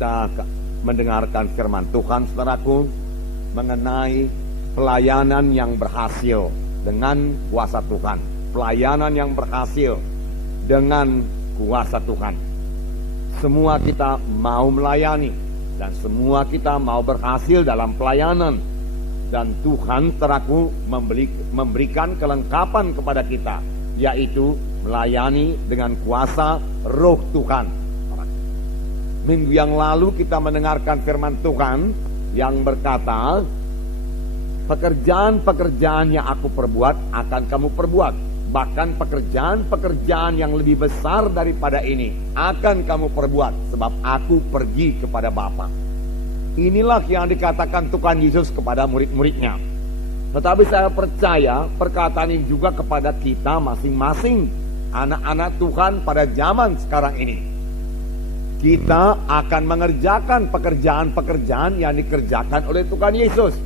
kita mendengarkan firman Tuhan, saudaraku, mengenai pelayanan yang berhasil dengan kuasa Tuhan. Pelayanan yang berhasil dengan kuasa Tuhan. Semua kita mau melayani dan semua kita mau berhasil dalam pelayanan. Dan Tuhan, saudaraku, memberikan kelengkapan kepada kita, yaitu melayani dengan kuasa Roh Tuhan. Minggu yang lalu kita mendengarkan firman Tuhan yang berkata, pekerjaan-pekerjaan yang aku perbuat akan kamu perbuat. Bahkan pekerjaan-pekerjaan yang lebih besar daripada ini akan kamu perbuat, sebab aku pergi kepada Bapa. Inilah yang dikatakan Tuhan Yesus kepada murid-muridnya. Tetapi saya percaya perkataan ini juga kepada kita masing-masing, anak-anak Tuhan pada zaman sekarang ini. Kita akan mengerjakan pekerjaan-pekerjaan yang dikerjakan oleh Tuhan Yesus.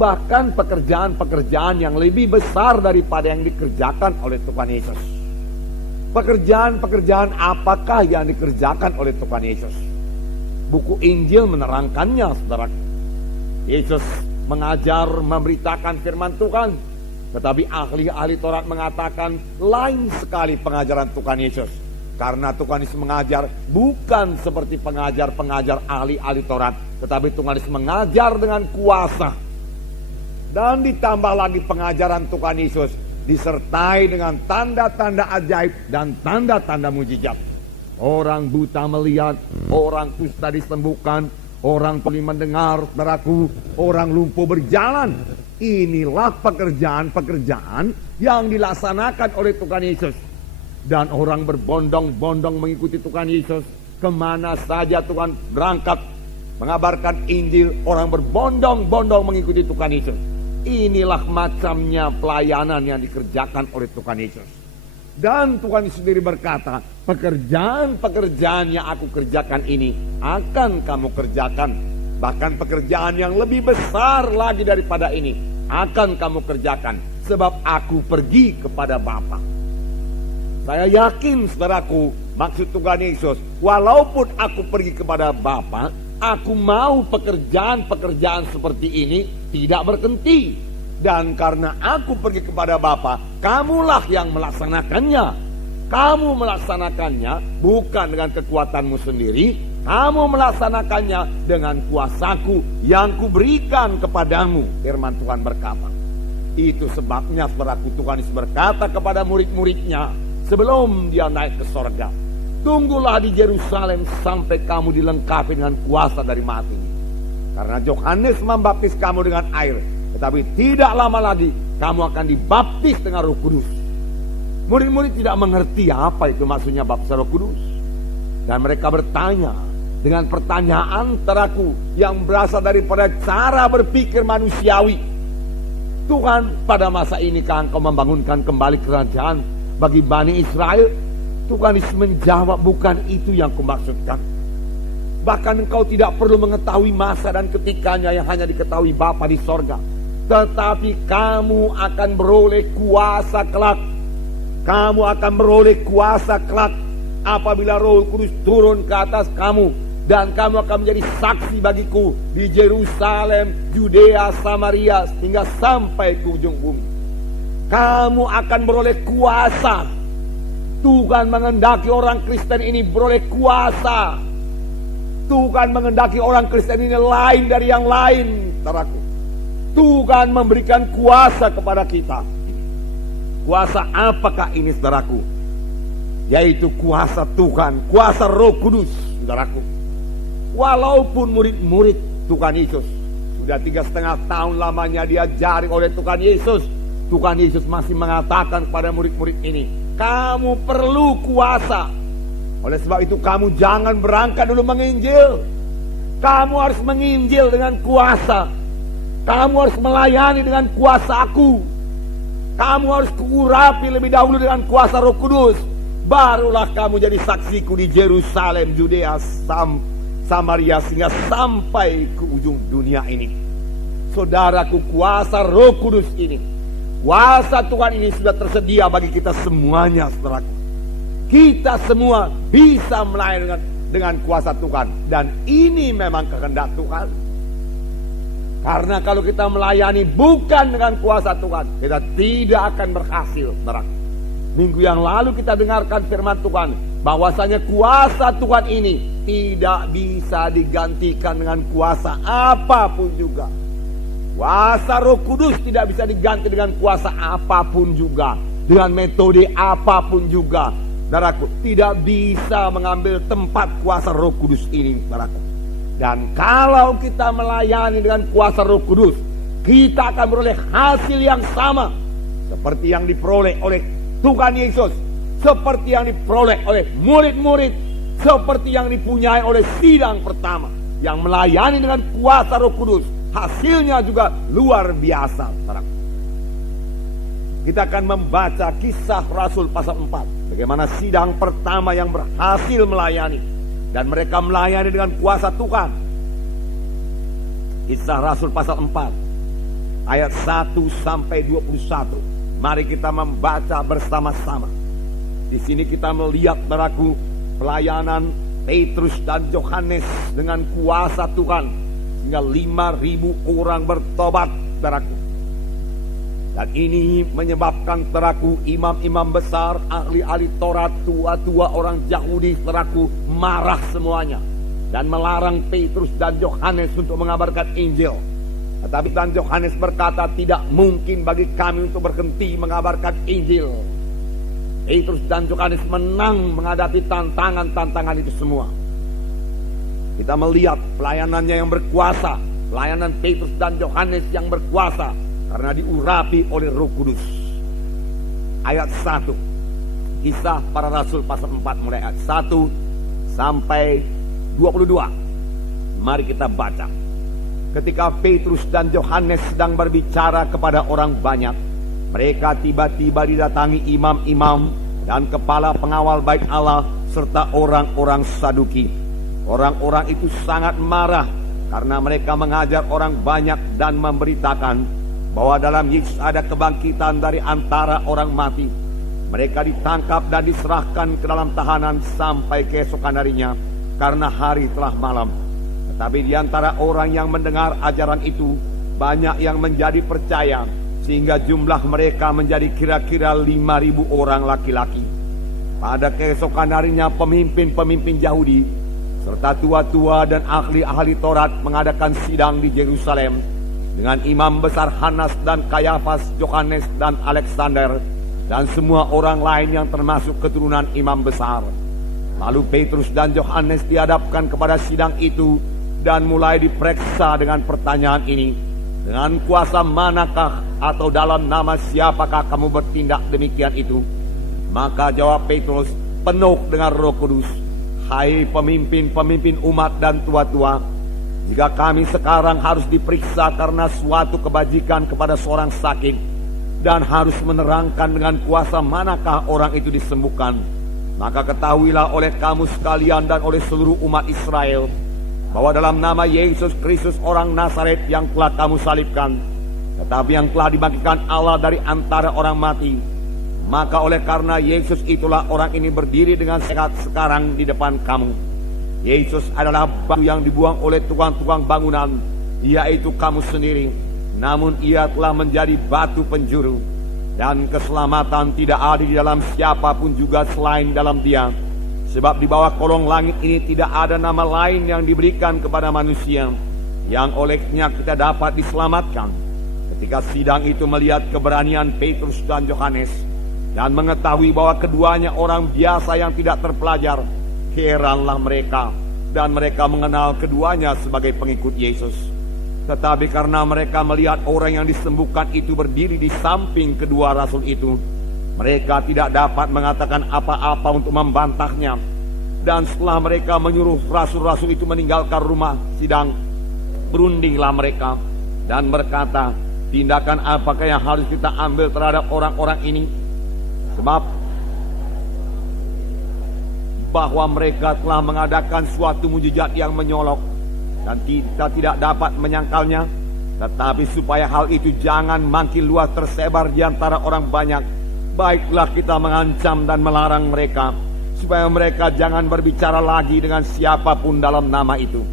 Bahkan pekerjaan-pekerjaan yang lebih besar daripada yang dikerjakan oleh Tuhan Yesus. Pekerjaan-pekerjaan apakah yang dikerjakan oleh Tuhan Yesus? Buku Injil menerangkannya, saudara. Yesus mengajar, memberitakan firman Tuhan. Tetapi ahli-ahli Taurat mengatakan lain sekali pengajaran Tuhan Yesus. Karena Tuhan Yesus mengajar bukan seperti pengajar-pengajar ahli-ahli Taurat, tetapi Tuhan Yesus mengajar dengan kuasa. Dan ditambah lagi pengajaran Tuhan Yesus disertai dengan tanda-tanda ajaib dan tanda-tanda mujizat. Orang buta melihat, orang kusta disembuhkan, orang tuli mendengar, saudaraku, orang lumpuh berjalan. Inilah pekerjaan-pekerjaan yang dilaksanakan oleh Tuhan Yesus. Dan orang berbondong-bondong mengikuti Tuhan Yesus. Kemana saja Tuhan berangkat mengabarkan Injil, orang berbondong-bondong mengikuti Tuhan Yesus. Inilah macamnya pelayanan yang dikerjakan oleh Tuhan Yesus. Dan Tuhan Yesus sendiri berkata, pekerjaan-pekerjaan yang aku kerjakan ini akan kamu kerjakan. Bahkan pekerjaan yang lebih besar lagi daripada ini akan kamu kerjakan. Sebab aku pergi kepada Bapa. Saya yakin, saudaraku, maksud Tuhan Yesus, walaupun aku pergi kepada Bapa, aku mau pekerjaan-pekerjaan seperti ini tidak berhenti. Dan karena aku pergi kepada Bapa, kamulah yang melaksanakannya. Kamu melaksanakannya bukan dengan kekuatanmu sendiri, kamu melaksanakannya dengan kuasaku yang kuberikan kepadamu. Firman Tuhan berkata. Itu sebabnya, saudaraku, Tuhan Yesus berkata kepada murid-muridnya sebelum dia naik ke sorga, tunggulah di Yerusalem sampai kamu dilengkapi dengan kuasa dari mati. Karena Yohanes membaptis kamu dengan air, tetapi tidak lama lagi kamu akan dibaptis dengan Roh Kudus. Murid-murid tidak mengerti apa itu maksudnya baptis Roh Kudus. Dan mereka bertanya dengan pertanyaan teraku yang berasal daripada cara berpikir manusiawi. Tuhan, pada masa ini kan Engkau membangunkan kembali kerajaan bagi Bani Israel? Tuhan Yesus menjawab, bukan itu yang kumaksudkan. Bahkan engkau tidak perlu mengetahui masa dan ketikanya yang hanya diketahui Bapa di sorga. Tetapi kamu akan beroleh kuasa kelak. Kamu akan beroleh kuasa kelak apabila Roh Kudus turun ke atas kamu. Dan kamu akan menjadi saksi bagiku di Yerusalem, Yudea, Samaria, hingga sampai ke ujung bumi. Kamu akan beroleh kuasa. Tuhan mengendaki orang Kristen ini beroleh kuasa. Tuhan mengendaki orang Kristen ini lain dari yang lain, saudaraku. Tuhan memberikan kuasa kepada kita. Kuasa apakah ini, saudaraku? Yaitu kuasa Tuhan, kuasa Roh Kudus, saudaraku. Walaupun murid-murid Tuhan Yesus sudah 3,5 tahun lamanya diajari oleh Tuhan Yesus, Tuhan Yesus masih mengatakan kepada murid-murid ini, kamu perlu kuasa. Oleh sebab itu kamu jangan berangkat dulu menginjil. Kamu harus menginjil dengan kuasa. Kamu harus melayani dengan kuasa aku. Kamu harus kuurapi lebih dahulu dengan kuasa Roh Kudus. Barulah kamu jadi saksiku di Yerusalem, Yudea, Samaria, sehingga sampai ke ujung dunia ini. Saudaraku, kuasa Roh Kudus ini, kuasa Tuhan ini sudah tersedia bagi kita semuanya, saudaraku. Kita semua bisa melayani dengan dengan kuasa Tuhan. Dan ini memang kehendak Tuhan. Karena kalau kita melayani bukan dengan kuasa Tuhan, kita tidak akan berhasil. Minggu yang lalu kita dengarkan firman Tuhan, bahwasanya kuasa Tuhan ini tidak bisa digantikan dengan kuasa apapun juga. Kuasa Roh Kudus tidak bisa diganti dengan kuasa apapun juga, dengan metode apapun juga. Saudaraku, tidak bisa mengambil tempat kuasa Roh Kudus ini, saudaraku. Dan kalau kita melayani dengan kuasa Roh Kudus, kita akan beroleh hasil yang sama seperti yang diperoleh oleh Tuhan Yesus, seperti yang diperoleh oleh murid-murid, seperti yang dipunyai oleh sidang pertama, yang melayani dengan kuasa Roh Kudus. Hasilnya juga luar biasa. Kita akan membaca Kisah Rasul pasal 4, bagaimana sidang pertama yang berhasil melayani, dan mereka melayani dengan kuasa Tuhan. Kisah Rasul pasal 4 ayat 1 sampai 21. Mari kita membaca bersama-sama. Di sini kita melihat, saudaraku, pelayanan Petrus dan Yohanes dengan kuasa Tuhan, sehingga 5.000 orang bertobat, saudaraku. Dan ini menyebabkan, saudaraku, imam-imam besar, ahli-ahli Taurat, tua-tua orang Yahudi, saudaraku, marah semuanya dan melarang Petrus dan Yohanes untuk mengabarkan Injil. Tetapi dan Yohanes berkata, tidak mungkin bagi kami untuk berhenti mengabarkan Injil. Petrus dan Yohanes menang menghadapi tantangan-tantangan itu semua. Kita melihat pelayanannya yang berkuasa, pelayanan Petrus dan Yohanes yang berkuasa, karena diurapi oleh Roh Kudus. Ayat 1, Kisah Para Rasul pasal 4, mulai ayat 1 sampai 22. Mari kita baca. Ketika Petrus dan Yohanes sedang berbicara kepada orang banyak, mereka tiba-tiba didatangi imam-imam dan kepala pengawal bait Allah serta orang-orang Saduki. Orang-orang itu sangat marah karena mereka mengajar orang banyak dan memberitakan bahwa dalam Yesus ada kebangkitan dari antara orang mati. Mereka ditangkap dan diserahkan ke dalam tahanan sampai keesokan harinya, karena hari telah malam. Tetapi di antara orang yang mendengar ajaran itu, banyak yang menjadi percaya, sehingga jumlah mereka menjadi kira-kira 5.000 orang laki-laki. Pada keesokan harinya pemimpin-pemimpin Yahudi, serta tua-tua dan ahli-ahli Taurat mengadakan sidang di Yerusalem, dengan imam besar Hanas dan Kayafas, Yohanes dan Alexander, dan semua orang lain yang termasuk keturunan imam besar. Lalu Petrus dan Yohanes dihadapkan kepada sidang itu, dan mulai diperiksa dengan pertanyaan ini, dengan kuasa manakah atau dalam nama siapakah kamu bertindak demikian itu? Maka jawab Petrus penuh dengan Roh Kudus, hai pemimpin-pemimpin umat dan tua-tua, jika kami sekarang harus diperiksa karena suatu kebajikan kepada seorang sakit, dan harus menerangkan dengan kuasa manakah orang itu disembuhkan, maka ketahuilah oleh kamu sekalian dan oleh seluruh umat Israel, bahwa dalam nama Yesus Kristus orang Nazaret yang telah kamu salibkan, tetapi yang telah dibangkitkan Allah dari antara orang mati, maka oleh karena Yesus itulah orang ini berdiri dengan sehat sekarang di depan kamu. Yesus adalah batu yang dibuang oleh tukang-tukang bangunan, yaitu kamu sendiri. Namun ia telah menjadi batu penjuru, dan keselamatan tidak ada di dalam siapapun juga selain dalam Dia. Sebab di bawah kolong langit ini tidak ada nama lain yang diberikan kepada manusia yang olehnya kita dapat diselamatkan. Ketika sidang itu melihat keberanian Petrus dan Yohanes, dan mengetahui bahwa keduanya orang biasa yang tidak terpelajar, heranlah mereka, dan mereka mengenal keduanya sebagai pengikut Yesus. Tetapi karena mereka melihat orang yang disembuhkan itu berdiri di samping kedua rasul itu, mereka tidak dapat mengatakan apa-apa untuk membantahnya. Dan setelah mereka menyuruh rasul-rasul itu meninggalkan rumah sidang, berundinglah mereka dan berkata, tindakan apakah yang harus kita ambil terhadap orang-orang ini? Sebab bahwa mereka telah mengadakan suatu mujizat yang menyolok, dan kita tidak dapat menyangkalnya. Tetapi supaya hal itu jangan makin luas tersebar di antara orang banyak, baiklah kita mengancam dan melarang mereka, supaya mereka jangan berbicara lagi dengan siapapun dalam nama itu.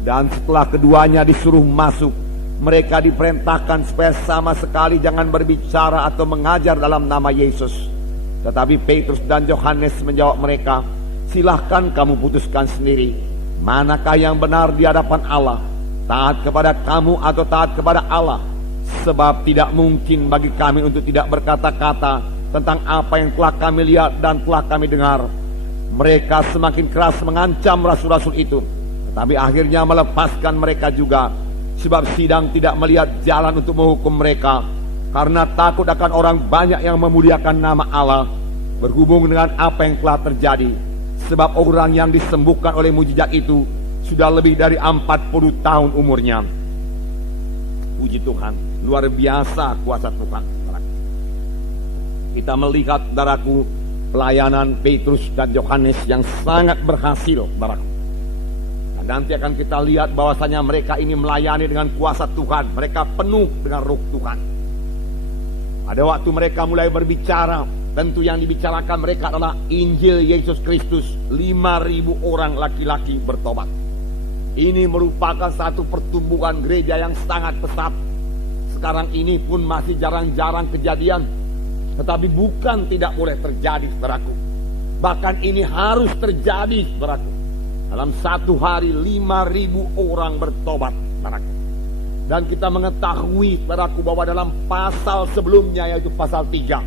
Dan setelah keduanya disuruh masuk, mereka diperintahkan supaya sama sekali jangan berbicara atau mengajar dalam nama Yesus. Tetapi Petrus dan Yohanes menjawab mereka, "Silahkan kamu putuskan sendiri, manakah yang benar di hadapan Allah, taat kepada kamu atau taat kepada Allah? Sebab tidak mungkin bagi kami untuk tidak berkata-kata tentang apa yang telah kami lihat dan telah kami dengar." Mereka semakin keras mengancam rasul-rasul itu, tetapi akhirnya melepaskan mereka juga, sebab sidang tidak melihat jalan untuk menghukum mereka, karena takut akan orang banyak yang memuliakan nama Allah berhubung dengan apa yang telah terjadi. Sebab orang yang disembuhkan oleh mujizat itu sudah lebih dari 40 tahun umurnya. Puji Tuhan, luar biasa kuasa Tuhan. Kita melihat, saudaraku, pelayanan Petrus dan Yohanes yang sangat berhasil, saudaraku. Dan nanti akan kita lihat bahwasanya mereka ini melayani dengan kuasa Tuhan. Mereka penuh dengan roh Tuhan. Pada waktu mereka mulai berbicara, tentu yang dibicarakan mereka adalah Injil Yesus Kristus. 5.000 orang laki-laki bertobat. Ini merupakan satu pertumbuhan gereja yang sangat pesat. Sekarang ini pun masih jarang-jarang kejadian, tetapi bukan tidak boleh terjadi, saudaraku. Bahkan ini harus terjadi, saudaraku. Dalam satu hari 5.000 orang bertobat, saudaraku. Dan kita mengetahui, saudaraku, bahwa dalam pasal sebelumnya, yaitu pasal 3,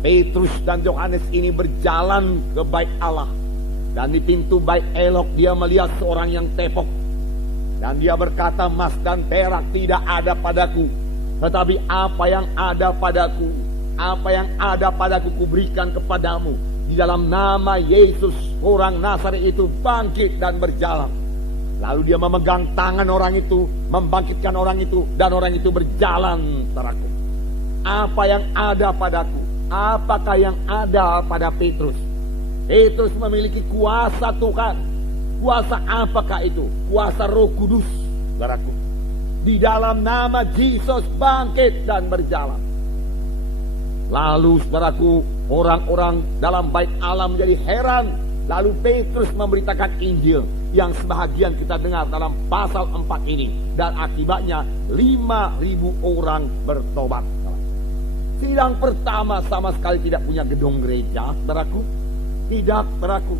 Petrus dan Yohanes ini berjalan ke bait Allah. Dan di pintu bait Elok dia melihat seorang yang tepok. Dan dia berkata, "Emas dan perak tidak ada padaku, tetapi apa yang ada padaku, apa yang ada padaku kuberikan kepadamu. Di dalam nama Yesus, orang Nazaret itu bangkit dan berjalan." Lalu dia memegang tangan orang itu, membangkitkan orang itu, dan orang itu berjalan, saudaraku. Apa yang ada padaku? Apakah yang ada pada Petrus? Petrus memiliki kuasa Tuhan. Kuasa apakah itu? Kuasa Roh Kudus, saudaraku. Di dalam nama Yesus bangkit dan berjalan. Lalu, saudaraku, orang-orang dalam bait Allah menjadi heran. Lalu Petrus memberitakan Injil yang sebahagian kita dengar dalam pasal 4 ini. Dan akibatnya 5.000 orang bertobat. Sidang pertama sama sekali tidak punya gedung gereja, saudaraku. Tidak, saudaraku.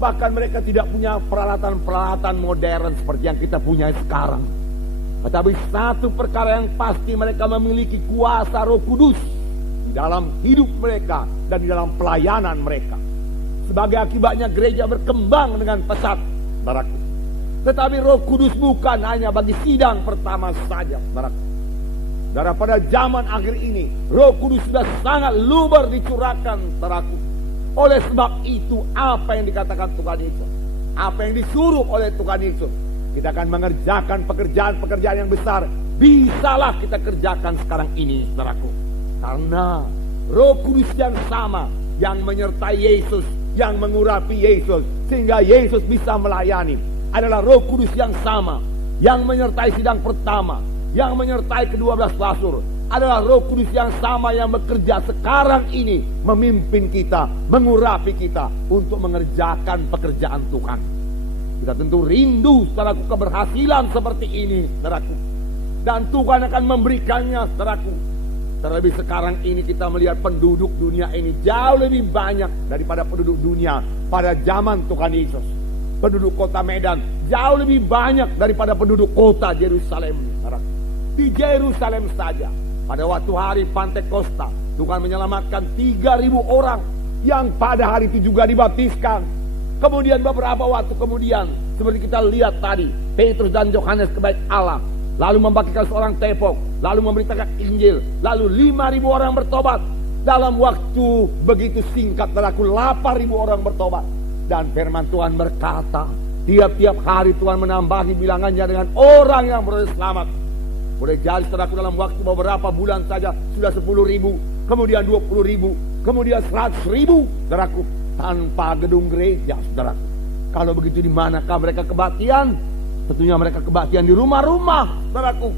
Bahkan mereka tidak punya peralatan-peralatan modern seperti yang kita punya sekarang. Tetapi satu perkara yang pasti, mereka memiliki kuasa Roh Kudus di dalam hidup mereka dan di dalam pelayanan mereka. Sebagai akibatnya gereja berkembang dengan pesat, saudaraku. Tetapi Roh Kudus bukan hanya bagi sidang pertama saja, saudaraku. Saudara, pada zaman akhir ini Roh Kudus sudah sangat luber dicurahkan, saudaraku. Oleh sebab itu, apa yang dikatakan Tuhan Yesus, apa yang disuruh oleh Tuhan Yesus, kita akan mengerjakan pekerjaan-pekerjaan yang besar. Bisalah kita kerjakan sekarang ini, saudaraku. Karena Roh Kudus yang sama, yang menyertai Yesus, yang mengurapi Yesus, sehingga Yesus bisa melayani, adalah Roh Kudus yang sama, yang menyertai sidang pertama, yang menyertai ke-12 rasul, adalah Roh Kudus yang sama yang bekerja sekarang ini, memimpin kita, mengurapi kita untuk mengerjakan pekerjaan Tuhan. Kita tentu rindu, saudaraku, keberhasilan seperti ini, saudaraku. Dan Tuhan akan memberikannya, saudaraku. Terlebih sekarang ini kita melihat penduduk dunia ini jauh lebih banyak daripada penduduk dunia pada zaman Tuhan Yesus. Penduduk kota Medan jauh lebih banyak daripada penduduk kota Yerusalem, saudaraku. Di Yerusalem saja, pada waktu hari Pantekosta, Tuhan menyelamatkan 3.000 orang yang pada hari itu juga dibaptiskan. Kemudian beberapa waktu kemudian, seperti kita lihat tadi, Petrus dan Yohanes ke bait Allah, lalu membangkitkan seorang tepok, lalu memberitakan Injil, lalu 5.000 orang bertobat. Dalam waktu begitu singkat, saudaraku, 8.000 orang bertobat. Dan firman Tuhan berkata, tiap-tiap hari Tuhan menambahi bilangannya dengan orang yang beroleh selamat. Boleh jadi, saudaraku, dalam waktu beberapa bulan saja sudah 10.000, kemudian 20.000, kemudian 100.000, saudaraku, tanpa gedung gereja, saudaraku. Kalau begitu, di manakah mereka kebaktian? Tentunya mereka kebaktian di rumah-rumah, saudaraku.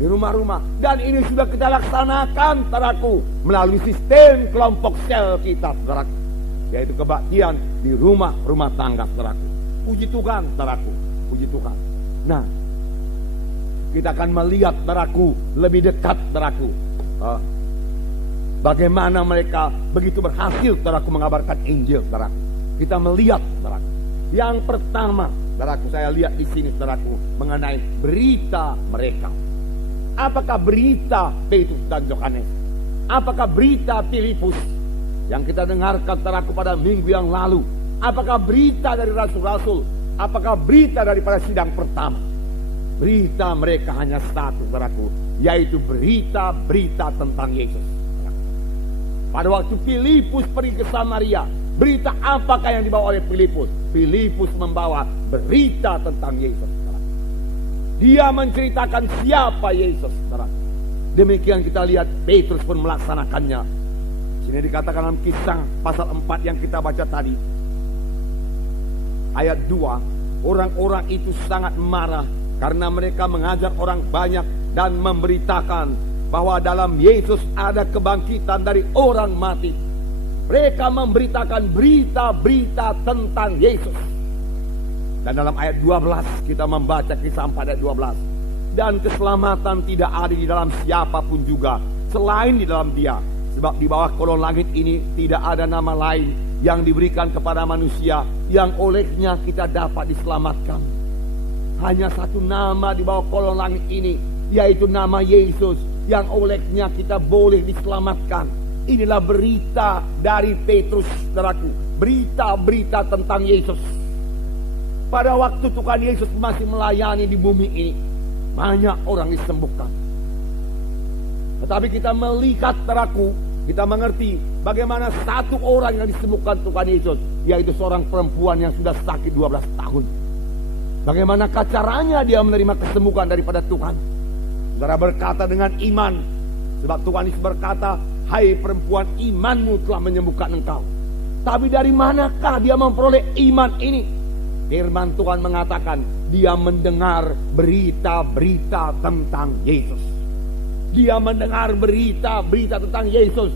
Di rumah-rumah. Dan ini sudah kita laksanakan, saudaraku, melalui sistem kelompok sel kita, saudaraku. yaitu kebaktian di rumah-rumah tangga, saudaraku. Puji Tuhan, saudaraku. Puji Tuhan. Nah, kita akan melihat, saudaraku, lebih dekat, saudaraku, bagaimana mereka begitu berhasil, saudaraku, mengabarkan Injil, saudaraku. Kita melihat, saudaraku. Yang pertama, saudaraku, saya lihat di sini, saudaraku, mengenai berita mereka. Apakah berita Petrus dan Yohanes? Apakah berita Filipus yang kita dengarkan, saudaraku, pada minggu yang lalu? Apakah berita dari rasul-rasul? Apakah berita daripada sidang pertama? Berita mereka hanya satu, saudaraku, yaitu berita-berita tentang Yesus. Pada waktu Filipus pergi ke Samaria, berita apakah yang dibawa oleh Filipus? Filipus membawa berita tentang Yesus. Dia menceritakan siapa Yesus. Demikian kita lihat Petrus pun melaksanakannya. Sini dikatakan dalam Kisah pasal 4 yang kita baca tadi, ayat 2, orang-orang itu sangat marah karena mereka mengajar orang banyak dan memberitakan bahwa dalam Yesus ada kebangkitan dari orang mati. Mereka memberitakan berita-berita tentang Yesus. Dan dalam ayat 12 kita membaca Kisah 4 ayat 12. Dan keselamatan tidak ada di dalam siapapun juga selain di dalam Dia. Sebab di bawah kolong langit ini tidak ada nama lain yang diberikan kepada manusia yang olehnya kita dapat diselamatkan. Hanya satu nama di bawah kolong langit ini, yaitu nama Yesus, yang olehnya kita boleh diselamatkan. Inilah berita dari Petrus, saudaraku. Berita-berita tentang Yesus. Pada waktu Tuhan Yesus masih melayani di bumi ini, banyak orang disembuhkan. Tetapi kita melihat, saudaraku, kita mengerti bagaimana satu orang yang disembuhkan Tuhan Yesus, yaitu seorang perempuan yang sudah sakit 12 tahun. Bagaimana caranya dia menerima kesembuhan daripada Tuhan? Saudara berkata dengan iman. Sebab Tuhan Yesus berkata, hai perempuan, imanmu telah menyembuhkan engkau. Tapi dari manakah dia memperoleh iman ini? Firman Tuhan mengatakan, dia mendengar berita-berita tentang Yesus. Dia mendengar berita-berita tentang Yesus.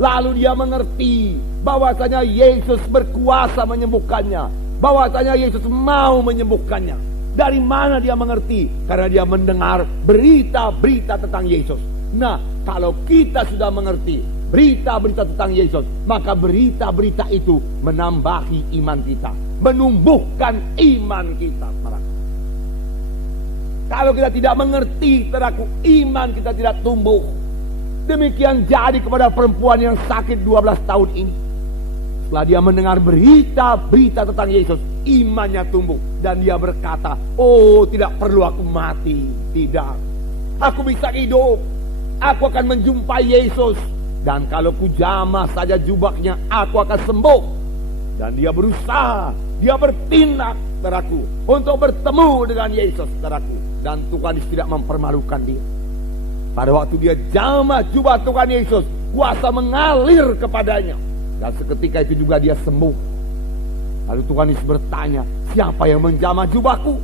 Lalu dia mengerti bahwasanya Yesus berkuasa menyembuhkannya. Bahwasanya Yesus mau menyembuhkannya. Dari mana dia mengerti? Karena dia mendengar berita-berita tentang Yesus. Nah, kalau kita sudah mengerti berita-berita tentang Yesus, maka berita-berita itu menambahi iman kita, menumbuhkan iman kita. Kalau kita tidak mengerti, saudaraku, iman kita tidak tumbuh. Demikian jadi kepada perempuan yang sakit 12 tahun ini. Setelah dia mendengar berita-berita tentang Yesus, imannya tumbuh. Dan dia berkata, oh, tidak perlu aku mati. Tidak, aku bisa hidup. Aku akan menjumpai Yesus. Dan kalau ku jamah saja jubahnya, aku akan sembuh. Dan dia berusaha, dia bertindak, saudaraku, untuk bertemu dengan Yesus, saudaraku. Dan Tuhan Yesus tidak mempermalukan dia. Pada waktu dia jamah jubah Tuhan Yesus, kuasa mengalir kepadanya. Dan seketika itu juga dia sembuh. Lalu Tuhan Yesus bertanya, siapa yang menjamah jubahku?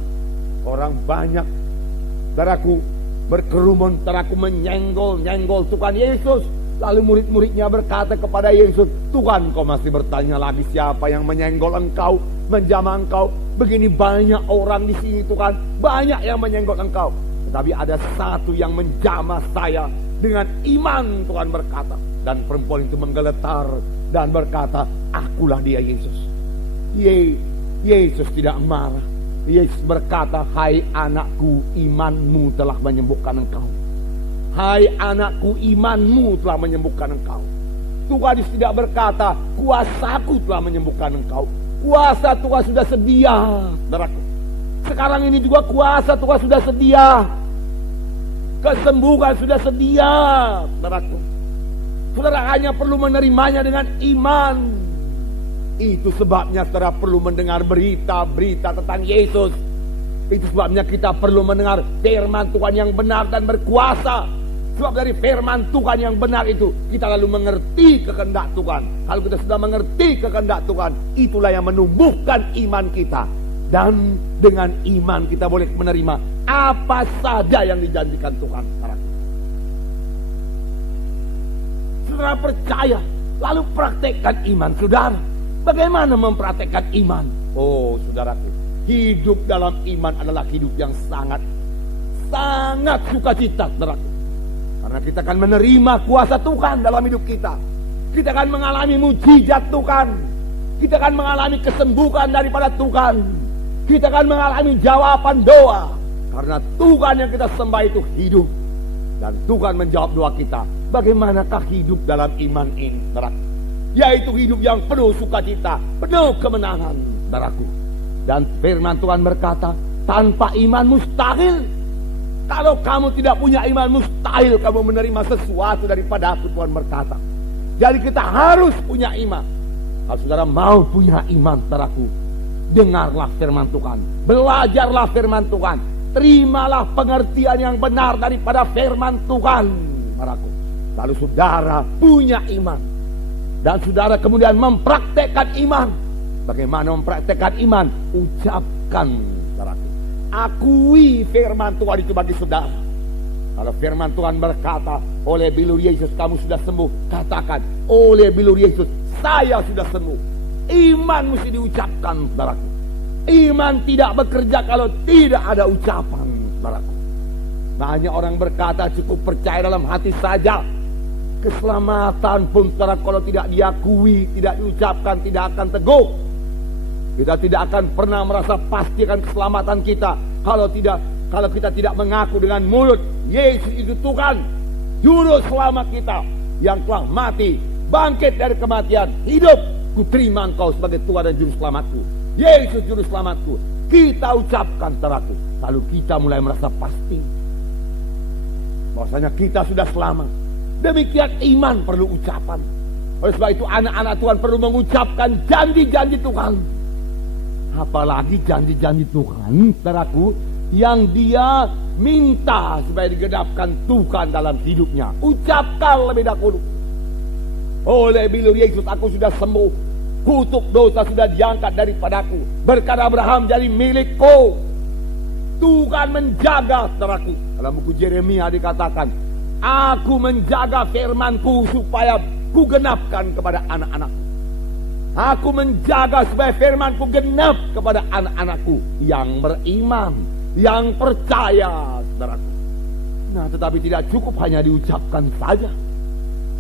Orang banyak, saudaraku, berkerumun, saudaraku, menyenggol-nyenggol Tuhan Yesus. Lalu murid-muridnya berkata kepada Yesus, Tuhan, kau masih bertanya lagi siapa yang menyenggol engkau, menjamah engkau? Begini banyak orang di sini, Tuhan, banyak yang menyenggol engkau. Tetapi ada satu yang menjamah saya dengan iman, Tuhan berkata. Dan perempuan itu menggeletar dan berkata, akulah dia Yesus. Yesus tidak marah. Yesus berkata, hai anakku, imanmu telah menyembuhkan engkau. Hai anakku, imanmu telah menyembuhkan engkau. Tuhan Yesus tidak berkata, kuasaku telah menyembuhkan engkau. Kuasa Tuhan sudah sedia, saudaraku. Sekarang ini juga kuasa Tuhan sudah sedia. Kesembuhan sudah sedia, saudaraku. Saudara hanya perlu menerimanya dengan iman. Itu sebabnya saudara perlu mendengar berita-berita tentang Yesus. Itu sebabnya kita perlu mendengar firman Tuhan yang benar dan berkuasa. Sebab dari firman Tuhan yang benar itu, kita lalu mengerti kehendak Tuhan. Kalau kita sudah mengerti kehendak Tuhan, itulah yang menumbuhkan iman kita. Dan dengan iman kita boleh menerima apa saja yang dijanjikan Tuhan. Saudara percaya, lalu praktekkan iman saudara. Bagaimana mempraktekkan iman? Oh saudaraku, hidup dalam iman adalah hidup yang sangat sukacita, saudaraku. Karena kita akan menerima kuasa Tuhan dalam hidup kita. Kita akan mengalami mujizat Tuhan. Kita akan mengalami kesembuhan daripada Tuhan. Kita akan mengalami jawaban doa. Karena Tuhan yang kita sembah itu hidup. Dan Tuhan menjawab doa kita. Bagaimanakah hidup dalam iman ini, saudaraku? Yaitu hidup yang penuh sukacita, penuh kemenangan, saudaraku. Dan firman Tuhan berkata, tanpa iman mustahil. Kalau kamu tidak punya iman, mustahil kamu menerima sesuatu daripada aku, Tuhan berkata. Jadi kita harus punya iman. Kalau saudara mau punya iman, saudaraku, dengarlah firman Tuhan, belajarlah firman Tuhan, terimalah pengertian yang benar daripada firman Tuhan, saudaraku. Lalu saudara punya iman. Dan saudara kemudian mempraktekkan iman. Bagaimana mempraktekkan iman? Ucapkan, saudaraku. Akui firman Tuhan itu bagi saudara. Kalau firman Tuhan berkata, oleh bilur Yesus kamu sudah sembuh, katakan, oleh bilur Yesus saya sudah sembuh. Iman mesti diucapkan, saudaraku. Iman tidak bekerja kalau tidak ada ucapan, saudaraku. Banyak orang berkata cukup percaya dalam hati saja. Keselamatan pun, saudara, kalau tidak diakui, tidak diucapkan, tidak akan teguh. Kita tidak akan pernah merasa pasti akan keselamatan kita kalau kita tidak mengaku dengan mulut Yesus itu Tuhan, juru selamat kita yang telah mati, bangkit dari kematian, hidup. Ku terima engkau sebagai Tuhan dan juru selamatku. Yesus juru selamatku. Kita ucapkan, saudaraku. Lalu kita mulai merasa pasti bahwasanya kita sudah selamat. Demikian iman perlu ucapan. Oleh sebab itu anak-anak Tuhan perlu mengucapkan janji-janji Tuhan. Apalagi janji-janji Tuhan, saudaraku, yang dia minta supaya digenapkan Tuhan dalam hidupnya. Ucapkan lebih dahulu. Oleh bilur Yesus aku sudah sembuh. Kutuk dosa sudah diangkat daripadaku. Berkat Abraham jadi milikku. Tuhan menjaga, saudaraku. Dalam buku Yeremia dikatakan, aku menjaga firmanku supaya ku genapkan kepada anak-anakku. Aku menjaga supaya firmanku genap kepada anak-anakku yang beriman, yang percaya, saudaraku. Nah, tetapi tidak cukup hanya diucapkan saja.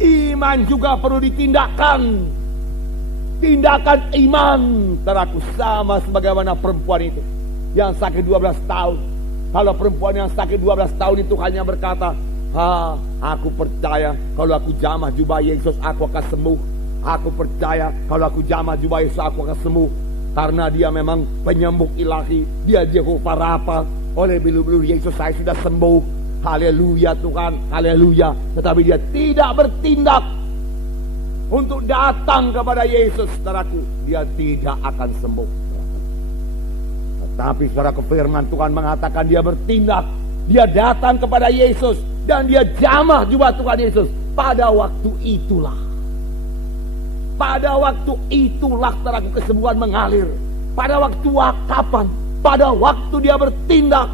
Iman juga perlu ditindakkan. Tindakan iman, saudaraku, sama sebagaimana perempuan itu yang sakit 12 tahun. Kalau perempuan yang sakit 12 tahun itu hanya berkata, aku percaya kalau aku jamah jubah Yesus aku akan sembuh. Aku percaya kalau aku jamah jubah Yesus aku akan sembuh. Karena dia memang penyembuh ilahi. Dia Jehovah Rafa. Oleh bilur-bilur Yesus saya sudah sembuh. Haleluya Tuhan, haleluya. Tetapi dia tidak bertindak untuk datang kepada Yesus, saudaraku. Dia tidak akan sembuh. Tetapi saudaraku, firman Tuhan mengatakan dia bertindak. Dia datang kepada Yesus dan dia jamah jubah Tuhan Yesus. Pada waktu itulah, saudaraku, kesembuhan mengalir. Pada waktu kapan? Pada waktu dia bertindak.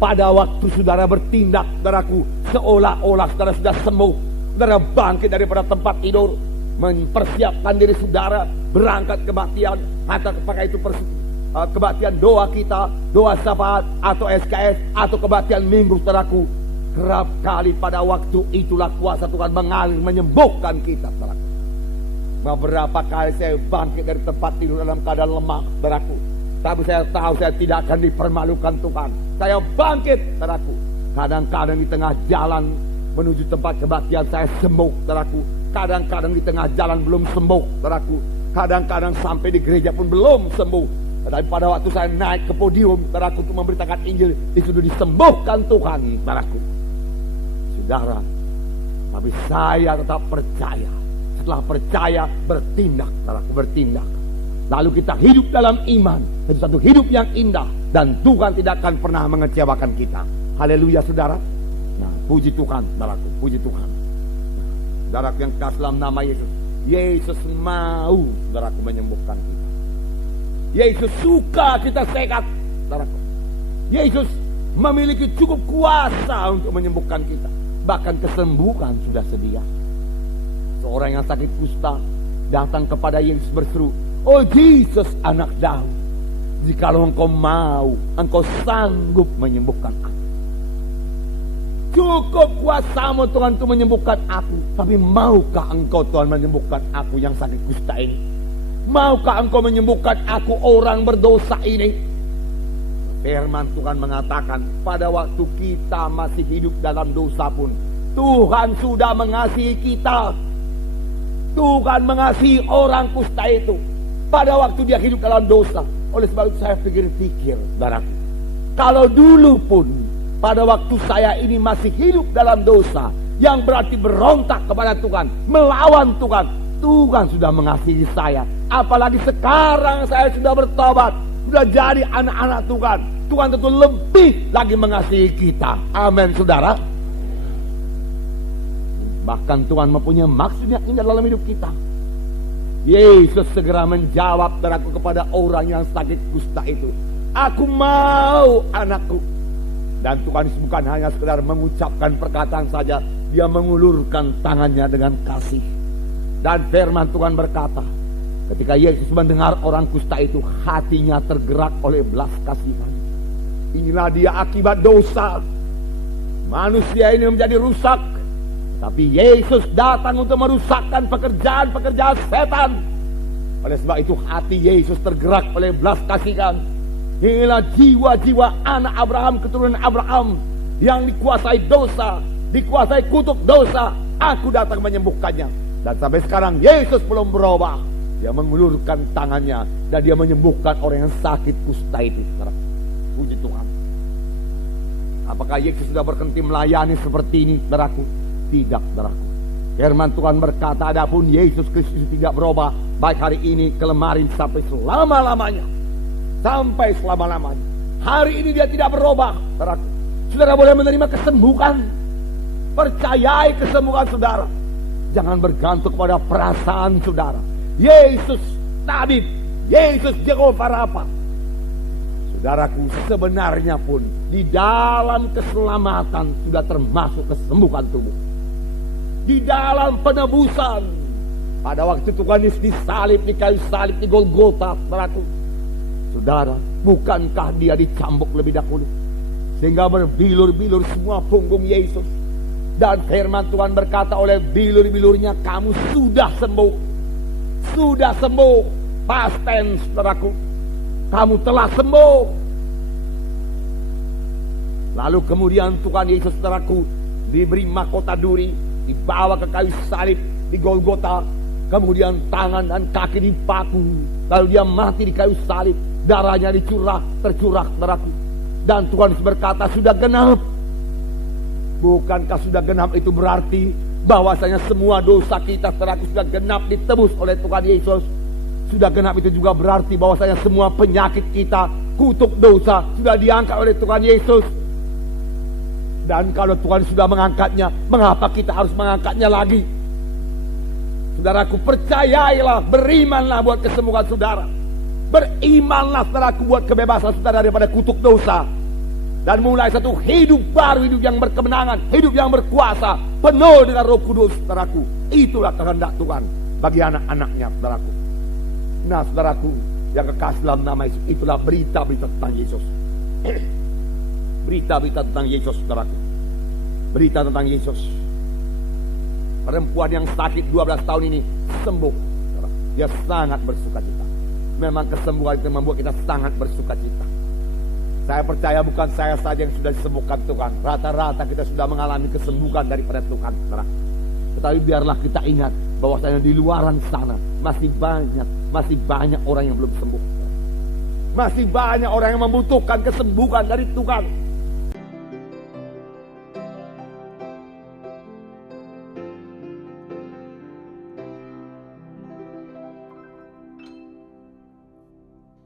Pada waktu saudara bertindak, saudaraku, seolah-olah saudara sudah sembuh. Saudara bangkit daripada tempat tidur, mempersiapkan diri saudara berangkat kebaktian, atau apakah itu kebaktian doa kita, doa syafaat atau SKS atau kebaktian minggu, saudaraku. Kerap kali pada waktu itulah kuasa Tuhan mengalir menyembuhkan kita, saudaraku. Beberapa kali saya bangkit dari tempat tidur dalam keadaan lemah, saudaraku. Tapi saya tahu saya tidak akan dipermalukan Tuhan. Saya bangkit, saudaraku. Kadang-kadang di tengah jalan menuju tempat kebaktian saya sembuh, saudaraku. Kadang-kadang di tengah jalan belum sembuh, saudaraku. Kadang-kadang sampai di gereja pun belum sembuh. Tetapi pada waktu saya naik ke podium, saudaraku, untuk memberitakan Injil, itu sudah disembuhkan Tuhan, saudaraku. Saudara, tapi saya tetap percaya. Setelah percaya, bertindak, saudaraku, bertindak. Lalu kita hidup dalam iman. Itu satu hidup yang indah. Dan Tuhan tidak akan pernah mengecewakan kita. Haleluya, saudara. Nah, puji Tuhan, saudaraku, puji Tuhan. Saudaraku yang kasih dalam nama Yesus. Yesus mau, saudaraku, menyembuhkan kita. Yesus suka kita sehat, saudaraku. Yesus memiliki cukup kuasa untuk menyembuhkan kita. Bahkan kesembuhan sudah sedia. Seorang yang sakit kusta, datang kepada Yesus berseru, "Oh Yesus, anak Daud, jikalau engkau mau, engkau sanggup menyembuhkan aku. Cukup kuasa-Mu Tuhan untuk menyembuhkan aku. Tapi maukah engkau Tuhan menyembuhkan aku yang sakit kusta ini? Maukah engkau menyembuhkan aku orang berdosa ini?" Firman Tuhan mengatakan, pada waktu kita masih hidup dalam dosa pun, Tuhan sudah mengasihi kita. Tuhan mengasihi orang kusta itu pada waktu dia hidup dalam dosa. Oleh sebab itu saya pikir-pikir, saudaraku, kalau dulu pun pada waktu saya ini masih hidup dalam dosa, yang berarti berontak kepada Tuhan, melawan Tuhan, Tuhan sudah mengasihi saya. Apalagi sekarang saya sudah bertobat, sudah jadi anak-anak Tuhan, Tuhan tentu lebih lagi mengasihi kita. Amin, saudara. Bahkan Tuhan mempunyai maksud yang indah dalam hidup kita. Yesus segera menjawab, saudaraku, kepada orang yang sakit kusta itu, "Aku mau, anakku." Dan Tuhan bukan hanya sekedar mengucapkan perkataan saja, dia mengulurkan tangannya dengan kasih. Dan firman Tuhan berkata, ketika Yesus mendengar orang kusta itu, hatinya tergerak oleh belas kasihan. Inilah dia akibat dosa. Manusia ini menjadi rusak. Tapi Yesus datang untuk merusakkan pekerjaan-pekerjaan setan. Oleh sebab itu hati Yesus tergerak oleh belas kasihan. Inilah jiwa-jiwa anak Abraham, keturunan Abraham, yang dikuasai dosa, dikuasai kutuk dosa. Aku datang menyembuhkannya. Dan sampai sekarang Yesus belum berubah. Dia mengulurkan tangannya dan dia menyembuhkan orang yang sakit kusta itu. Puji Tuhan. Apakah Yesus sudah berhenti melayani seperti ini, saudaraku? Tidak, saudaraku. Firman Tuhan berkata, adapun Yesus Kristus tidak berubah, baik hari ini, kelemarin, sampai selama-lamanya. Sampai selama-lamanya. Hari ini dia tidak berubah, saudaraku. Saudara boleh menerima kesembuhan. Percayai kesembuhan saudara. Jangan bergantung pada perasaan saudara. Yesus tabib, Yesus Jehovah Rafa. Saudaraku, sebenarnya pun di dalam keselamatan sudah termasuk kesembuhan tubuh. Di dalam penebusan, pada waktu Tuhan Yesus disalib, di kayu salib, di Golgota, saudaraku, saudara, bukankah dia dicambuk lebih dahulu sehingga berbilur-bilur semua punggung Yesus? Dan firman Tuhan berkata, oleh bilur-bilurnya kamu sudah sembuh. Sudah sembuh. Past tense, saudaraku. Kamu telah sembuh. Lalu kemudian Tuhan Yesus, saudaraku, diberi mahkota duri, dibawa ke kayu salib di Golgota, kemudian tangan dan kaki dipaku, lalu dia mati di kayu salib, darahnya tercurah, saudaraku. Dan Tuhan Yesus berkata, sudah genap. Bukankah sudah genap itu berarti bahwasanya semua dosa kita, saudaraku, sudah genap ditebus oleh Tuhan Yesus? Sudah genap itu juga berarti bahwasanya semua penyakit kita, kutuk dosa, sudah diangkat oleh Tuhan Yesus. Dan kalau Tuhan sudah mengangkatnya, mengapa kita harus mengangkatnya lagi? Saudaraku, percayailah, berimanlah buat kesembuhan saudara. Berimanlah, saudaraku, buat kebebasan saudara daripada kutuk dosa. Dan mulai satu hidup baru, hidup yang berkemenangan, hidup yang berkuasa, penuh dengan Roh Kudus, saudaraku. Itulah kehendak Tuhan bagi anak-anaknya, saudaraku. Nah, saudaraku, yang kekasih dalam nama Yesus, itulah berita-berita tentang Yesus. Berita-berita tentang Yesus, saudaraku. Berita tentang Yesus. Perempuan yang sakit 12 tahun ini sembuh. Dia sangat bersuka cita. Memang kesembuhan itu membuat kita sangat bersuka cita. Saya percaya bukan saya saja yang sudah disembuhkan Tuhan. Rata-rata kita sudah mengalami kesembuhan daripada Tuhan, saudara. Tetapi biarlah kita ingat bahwasanya di luaran sana masih banyak orang yang belum sembuh. Masih banyak orang yang membutuhkan kesembuhan dari Tuhan.